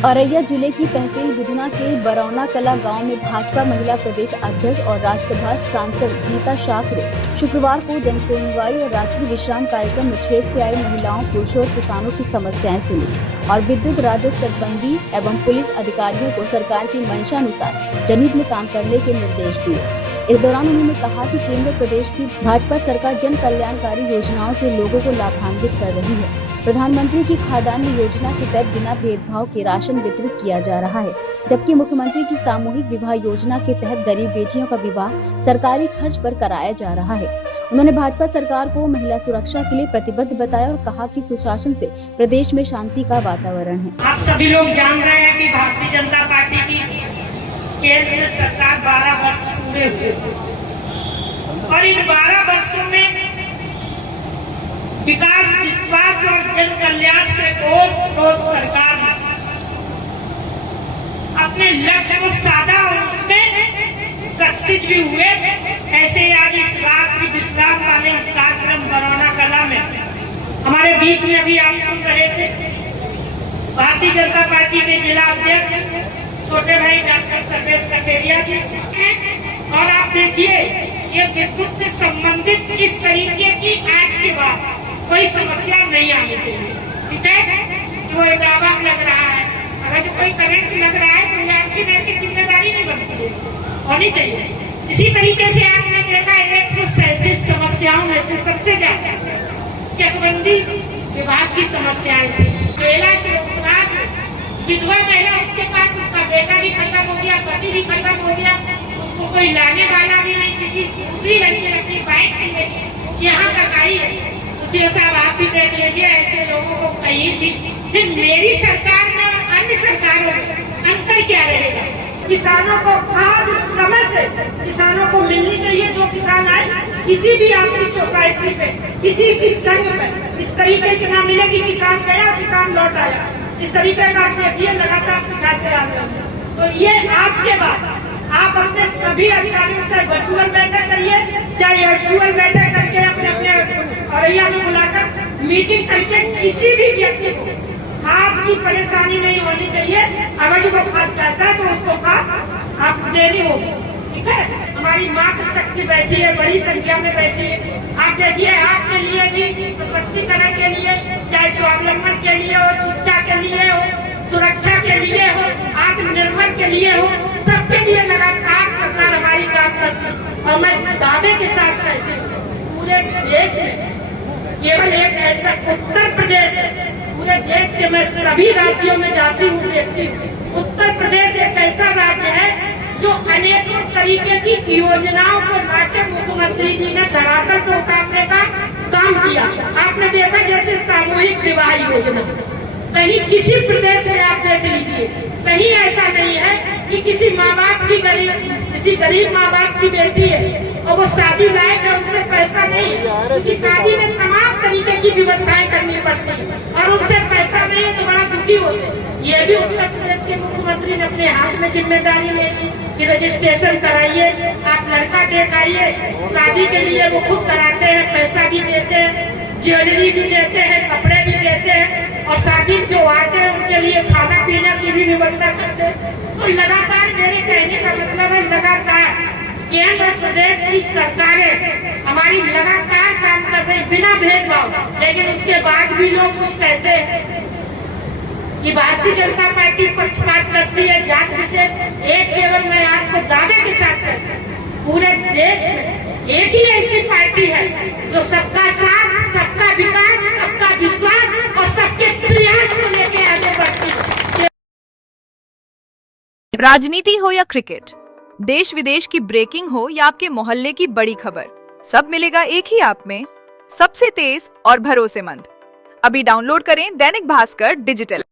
औरैया जिले की तहसील बुधना के बरौना कला गांव में भाजपा महिला प्रदेश अध्यक्ष और राज्यसभा सांसद गीता शाह ने शुक्रवार को जनसुनवाई और रात्रि विश्राम कार्यक्रम में क्षेत्र से आई महिलाओं, पुरुषों और किसानों की समस्याएं सुनी और विद्युत राजस्व चकबंदी एवं पुलिस अधिकारियों को सरकार की मंशानुसार जनहित में काम करने के निर्देश दिए। इस दौरान उन्होंने कहा कि केंद्र प्रदेश की भाजपा सरकार जन कल्याणकारी योजनाओं से लोगों को लाभान्वित कर रही है। प्रधानमंत्री की खाद्यान्न योजना के तहत बिना भेदभाव के राशन वितरित किया जा रहा है, जबकि मुख्यमंत्री की सामूहिक विवाह योजना के तहत गरीब बेटियों का विवाह सरकारी खर्च पर कराया जा रहा है। उन्होंने भाजपा सरकार को महिला सुरक्षा के लिए प्रतिबद्ध बताया और कहा कि सुशासन से प्रदेश में शांति का वातावरण है। आप सभी लोग जान रहे हैं कि भारतीय जनता पार्टी की केंद्र में सरकार 12 वर्ष पूरे हुए और इन 12 वर्षों में विकास, विश्वास और जन कल्याण से ओत सरकार ने अपने लक्ष्य को साधा और उसमें सक्सेस भी हुए। ऐसे आज इस रात्रि विश्राम वाले इस कार्यक्रम बरौना कला में हमारे बीच में अभी आप सुन रहे थे भारतीय जनता पार्टी के जिला अध्यक्ष छोटे भाई डॉक्टर सर्वेश कटेरिया जी। और आप देखिए ये विद्युत से संबंधित इस तरीके की आज के बाद कोई समस्या नहीं आनी चाहिए। ठीक है, वो दावा लग रहा है, अगर जो कोई करंट लग रहा है तो आपकी की जिम्मेदारी नहीं बनती है, होनी चाहिए। इसी तरीके से आपने देखा 137 समस्याओं में से सबसे ज्यादा चकबंदी विभाग की समस्याएं थी। महिला से विधवा महिला, उसके पास उसका बेटा भी खत्म हो गया, पति भी खत्म हो गया, उसको कोई लाने वाला भी नहीं, किसी दूसरी लड़की अपनी बाइक से लेके यहाँ तक आई है। उसी साहब आप भी देख लीजिए, ऐसे लोगों को कहीं भी फिर मेरी सरकार में और अन्य सरकारों में अंतर क्या रहेगा। किसानों को खाद समय से किसानों को मिलनी चाहिए। जो किसान आए किसी भी आपकी सोसाइटी पे, किसी भी संघ पे इस तरीके की ना मिले कि किसान गया किसान लौट आया। इस तरीके का आप देखिए लगातार सिखाते आ रहे हैं। तो ये आज के बाद आप अपने सभी अधिकारियों से वर्चुअल बैठक करिए, चाहे वर्चुअल बैठक करके अपने अपने औरैया में बुलाकर मीटिंग करके किसी भी व्यक्ति को खाद की परेशानी नहीं होनी चाहिए। अगर जो वो खाद चाहता है तो उसको खाद आपको देनी होगी। ठीक है, हमारी मातृशक्ति बैठी है, बड़ी संख्या में बैठी है। आप देखिए आपके लिए भी सशक्तिकरण के लिए, चाहे स्वावलंबन के लिए हो, शिक्षा के लिए हो, सुरक्षा के लिए हो, आत्मनिर्भर के लिए हो, सबके लिए लगातार सरकार हमारी काम करती है। और मैं दावे के साथ कहती हूँ पूरे देश में केवल एक ऐसा उत्तर प्रदेश है, पूरे देश के मैं सभी राज्यों में जाती हूँ, देखती हूँ उत्तर प्रदेश एक ऐसा राज्य है जो अनेकों तरीके की योजनाओं को लाके मुख्यमंत्री जी ने धरातल पर उतारने का काम किया। आपने देखा जैसे सामूहिक विवाह योजना, कहीं किसी प्रदेश में आप देख लीजिए, कहीं ऐसा नहीं है कि किसी माँ बाप की किसी गरीब माँ बाप की बेटी है और वो शादी लायक है, उनसे पैसा नहीं है, क्योंकि शादी में तमाम तरीके की व्यवस्थाएं करनी पड़ती है और उनसे पैसा नहीं है तो बड़ा दुखी होते हैं। ये भी उत्तर प्रदेश के मुख्यमंत्री ने अपने हाथ में जिम्मेदारी ले ली कि रजिस्ट्रेशन कराइए, आप लड़का देख आइए, शादी के लिए वो खुद कराते हैं, पैसा भी देते हैं, ज्वेलरी भी देते हैं, कपड़े भी देते हैं और शादी जो आते हैं उनके लिए खाना पीने की भी व्यवस्था करते हैं। तो लगातार मेरे कहने का मतलब है लगातार केंद्र और प्रदेश की सरकारें हमारी लगातार काम कर रही बिना भेदभाव। लेकिन उसके बाद भी लोग कुछ कहते हैं कि भारतीय जनता पार्टी पक्षपात करती है, जात विशेष। एक केवल मैं आपको दावे के साथ कहता हूँ पूरे देश में एक ही ऐसी पार्टी है जो सबका साथ, सबका विकास, सबका विश्वास और सबके प्रयास को लेकर आगे बढ़ती है। राजनीति हो या क्रिकेट, देश विदेश की ब्रेकिंग हो या आपके मोहल्ले की बड़ी खबर, सब मिलेगा एक ही ऐप में, सबसे तेज और भरोसेमंद। अभी डाउनलोड करें दैनिक भास्कर डिजिटल।